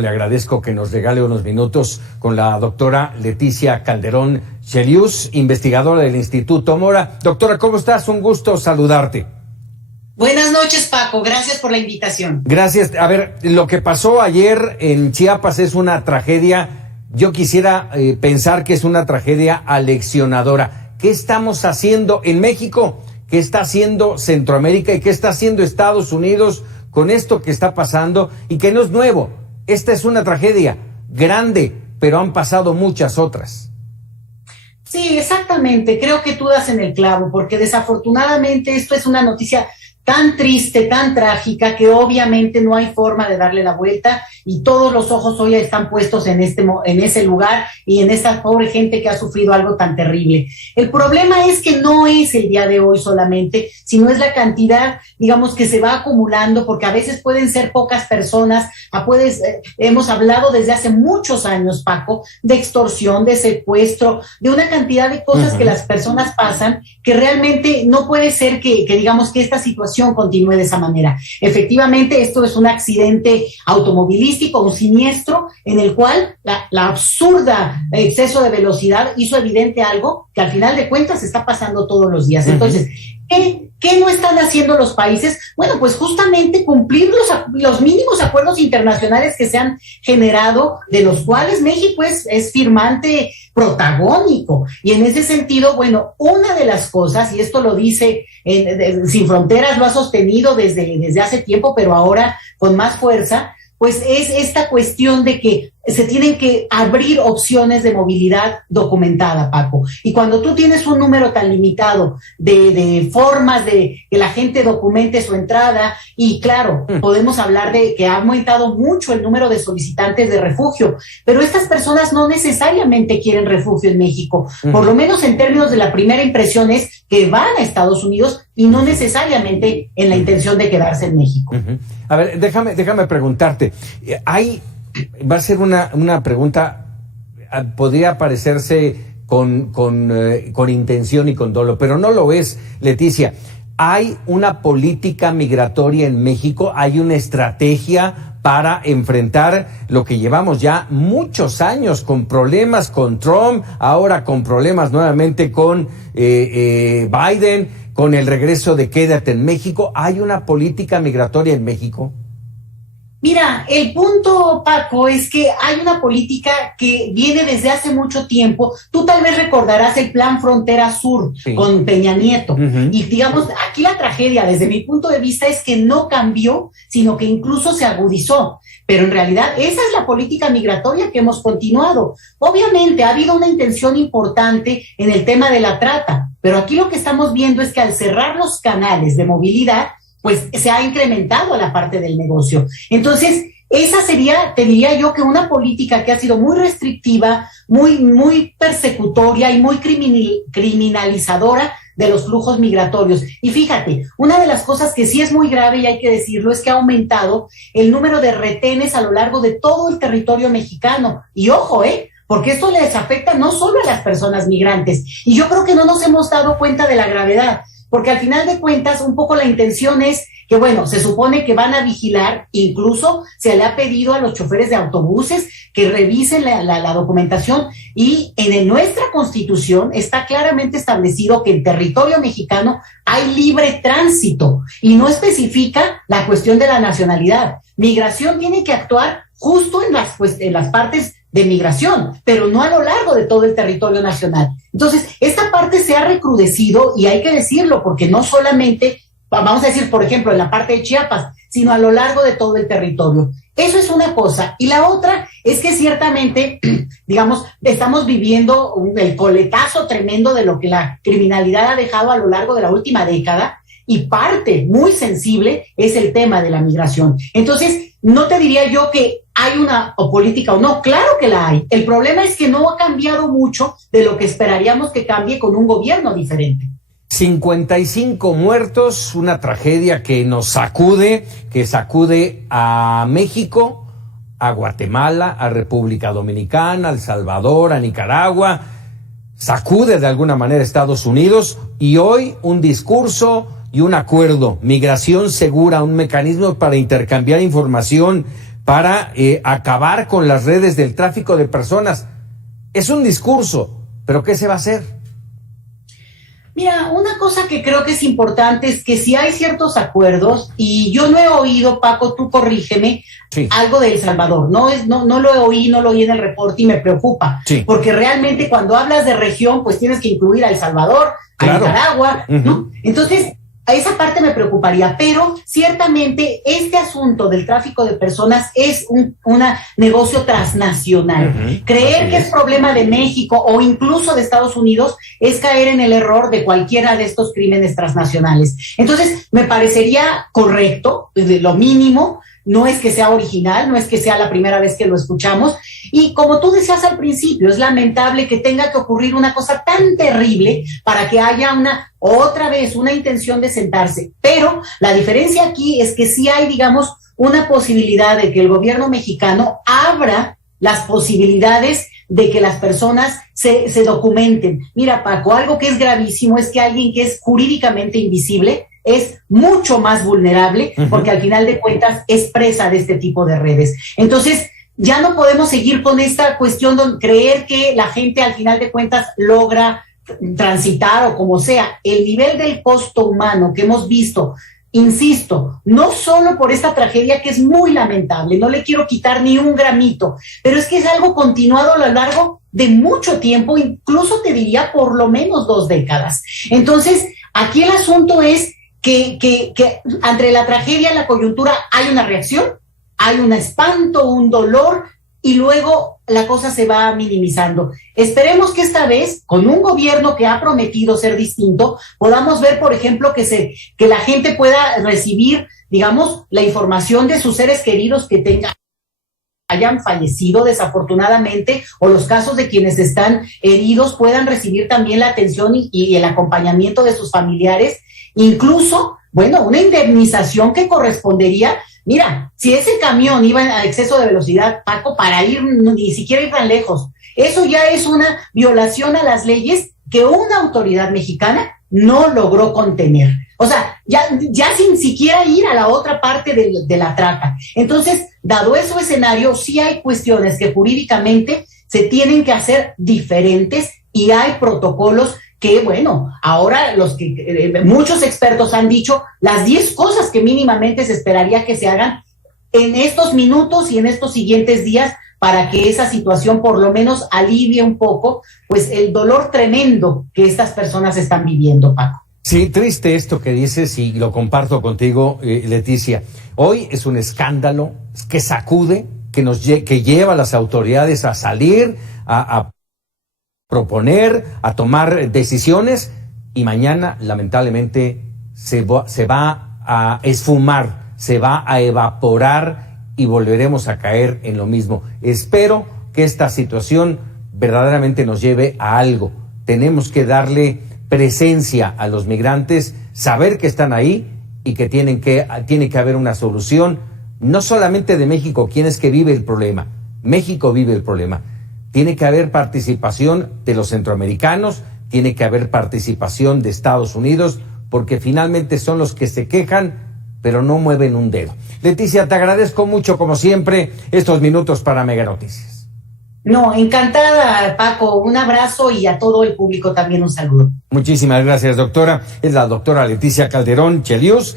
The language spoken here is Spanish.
Le agradezco que nos regale unos minutos con la doctora Leticia Calderón Chelius, investigadora del Instituto Mora. Doctora, ¿cómo estás? Un gusto saludarte. Buenas noches, Paco. Gracias por la invitación. Gracias. A ver, lo que pasó ayer en Chiapas es una tragedia. Yo quisiera pensar que es una tragedia aleccionadora. ¿Qué estamos haciendo en México? ¿Qué está haciendo Centroamérica? ¿Y qué está haciendo Estados Unidos con esto que está pasando? Y que no es nuevo. Esta es una tragedia grande, pero han pasado muchas otras. Sí, exactamente. Creo que tú das en el clavo, porque desafortunadamente esto es una noticia tan triste, tan trágica, que obviamente no hay forma de darle la vuelta y todos los ojos hoy están puestos en ese lugar y en esa pobre gente que ha sufrido algo tan terrible. El problema es que no es el día de hoy solamente, sino es la cantidad, digamos, que se va acumulando, porque a veces pueden ser pocas personas, hemos hablado desde hace muchos años, Paco, de extorsión, de secuestro, de una cantidad de cosas que las personas pasan, que realmente no puede ser que digamos que esta situación continúe de esa manera. Efectivamente, esto es un accidente automovilístico, un siniestro, en el cual la absurda exceso de velocidad hizo evidente algo que al final de cuentas está pasando todos los días. Entonces, ¿qué no están haciendo los países? Bueno, pues justamente cumplir los mínimos acuerdos internacionales que se han generado, de los cuales México es firmante protagónico. Y en ese sentido, bueno, una de las cosas, y esto lo dice Sin Fronteras, lo ha sostenido desde hace tiempo, pero ahora con más fuerza, pues es esta cuestión de que se tienen que abrir opciones de movilidad documentada, Paco. Y cuando tú tienes un número tan limitado de formas de que la gente documente su entrada, y claro, podemos hablar de que ha aumentado mucho el número de solicitantes de refugio, pero estas personas no necesariamente quieren refugio en México. Por lo menos en términos de la primera impresión es que van a Estados Unidos y no necesariamente en la intención de quedarse en México. A ver, déjame preguntarte. Va a ser una pregunta, podría parecerse con intención y con dolo, pero no lo es, Leticia. ¿Hay una política migratoria en México? ¿Hay una estrategia para enfrentar lo que llevamos ya muchos años con problemas con Trump, ahora con problemas nuevamente con Biden, con el regreso de Quédate en México? ¿Hay una política migratoria en México? Mira, el punto, Paco, es que hay una política que viene desde hace mucho tiempo. Tú tal vez recordarás el Plan Frontera Sur, sí, con Peña Nieto. Y digamos, aquí la tragedia, desde mi punto de vista, es que no cambió, sino que incluso se agudizó. Pero en realidad esa es la política migratoria que hemos continuado. Obviamente ha habido una intención importante en el tema de la trata, pero aquí lo que estamos viendo es que al cerrar los canales de movilidad, pues se ha incrementado la parte del negocio. Entonces, esa sería, te diría yo, que una política que ha sido muy restrictiva, muy persecutoria y muy criminalizadora de los flujos migratorios. Y fíjate, una de las cosas que sí es muy grave, y hay que decirlo, es que ha aumentado el número de retenes a lo largo de todo el territorio mexicano. Y ojo, porque esto les afecta no solo a las personas migrantes. Y yo creo que no nos hemos dado cuenta de la gravedad, porque al final de cuentas un poco la intención es que, bueno, se supone que van a vigilar, incluso se le ha pedido a los choferes de autobuses que revisen la documentación, y en nuestra Constitución está claramente establecido que en territorio mexicano hay libre tránsito y no especifica la cuestión de la nacionalidad. Migración tiene que actuar justo en las partes de migración, pero no a lo largo de todo el territorio nacional. Entonces, esta parte se ha recrudecido, y hay que decirlo, porque no solamente, vamos a decir, por ejemplo, en la parte de Chiapas, sino a lo largo de todo el territorio. Eso es una cosa. Y la otra es que ciertamente, digamos, estamos viviendo el coletazo tremendo de lo que la criminalidad ha dejado a lo largo de la última década, y parte muy sensible es el tema de la migración. Entonces, no te diría yo que hay una política o no, claro que la hay. El problema es que no ha cambiado mucho de lo que esperaríamos que cambie con un gobierno diferente. 55 muertos, una tragedia que nos sacude, que sacude a México, a Guatemala, a República Dominicana, a El Salvador, a Nicaragua, sacude de alguna manera a Estados Unidos, y hoy un discurso y un acuerdo, migración segura, un mecanismo para intercambiar información para acabar con las redes del tráfico de personas. Es un discurso, pero ¿qué se va a hacer? Mira, una cosa que creo que es importante es que si hay ciertos acuerdos, y yo no he oído, Paco, tú corrígeme, sí, algo de El Salvador, no lo oí en el reporte y me preocupa, sí, porque realmente cuando hablas de región, pues tienes que incluir a El Salvador, claro, a Nicaragua, ¿no? Entonces, a esa parte me preocuparía, pero ciertamente este asunto del tráfico de personas es un negocio transnacional. Creer que es problema de México o incluso de Estados Unidos es caer en el error de cualquiera de estos crímenes transnacionales. Entonces, me parecería correcto, desde lo mínimo. No es que sea original, no es que sea la primera vez que lo escuchamos. Y como tú decías al principio, es lamentable que tenga que ocurrir una cosa tan terrible para que haya otra vez una intención de sentarse. Pero la diferencia aquí es que sí hay, digamos, una posibilidad de que el gobierno mexicano abra las posibilidades de que las personas se documenten. Mira, Paco, algo que es gravísimo es que alguien que es jurídicamente invisible es mucho más vulnerable, porque al final de cuentas es presa de este tipo de redes. Entonces, ya no podemos seguir con esta cuestión de creer que la gente al final de cuentas logra transitar o como sea. El nivel del costo humano que hemos visto, insisto, no solo por esta tragedia que es muy lamentable, no le quiero quitar ni un gramito, pero es que es algo continuado a lo largo de mucho tiempo, incluso te diría por lo menos 2 décadas. Entonces, aquí el asunto es que entre la tragedia y la coyuntura hay una reacción, hay un espanto, un dolor, y luego la cosa se va minimizando. Esperemos que esta vez, con un gobierno que ha prometido ser distinto, podamos ver, por ejemplo, que la gente pueda recibir, digamos, la información de sus seres queridos que hayan fallecido desafortunadamente, o los casos de quienes están heridos puedan recibir también la atención y el acompañamiento de sus familiares. Incluso, bueno, una indemnización que correspondería. Mira, si ese camión iba a exceso de velocidad, Paco, para ni siquiera ir tan lejos, eso ya es una violación a las leyes que una autoridad mexicana no logró contener. O sea, ya sin siquiera ir a la otra parte de la trata. Entonces, dado ese escenario, sí hay cuestiones que jurídicamente se tienen que hacer diferentes y hay protocolos que, bueno, ahora muchos expertos han dicho las 10 cosas que mínimamente se esperaría que se hagan en estos minutos y en estos siguientes días para que esa situación por lo menos alivie un poco, pues, el dolor tremendo que estas personas están viviendo, Paco. Sí, triste esto que dices y lo comparto contigo, Leticia. Hoy es un escándalo que sacude, que lleva a las autoridades a salir, a proponer, a tomar decisiones, y mañana lamentablemente se va a esfumar, se va a evaporar y volveremos a caer en lo mismo. Espero que esta situación verdaderamente nos lleve a algo. Tenemos que darle presencia a los migrantes, saber que están ahí y que tiene que haber una solución, no solamente de México. ¿Quién es que vive el problema? México vive el problema. Tiene que haber participación de los centroamericanos, tiene que haber participación de Estados Unidos, porque finalmente son los que se quejan, pero no mueven un dedo. Leticia, te agradezco mucho, como siempre, estos minutos para Mega Noticias. No, encantada, Paco. Un abrazo y a todo el público también un saludo. Muchísimas gracias, doctora. Es la doctora Leticia Calderón Chelius.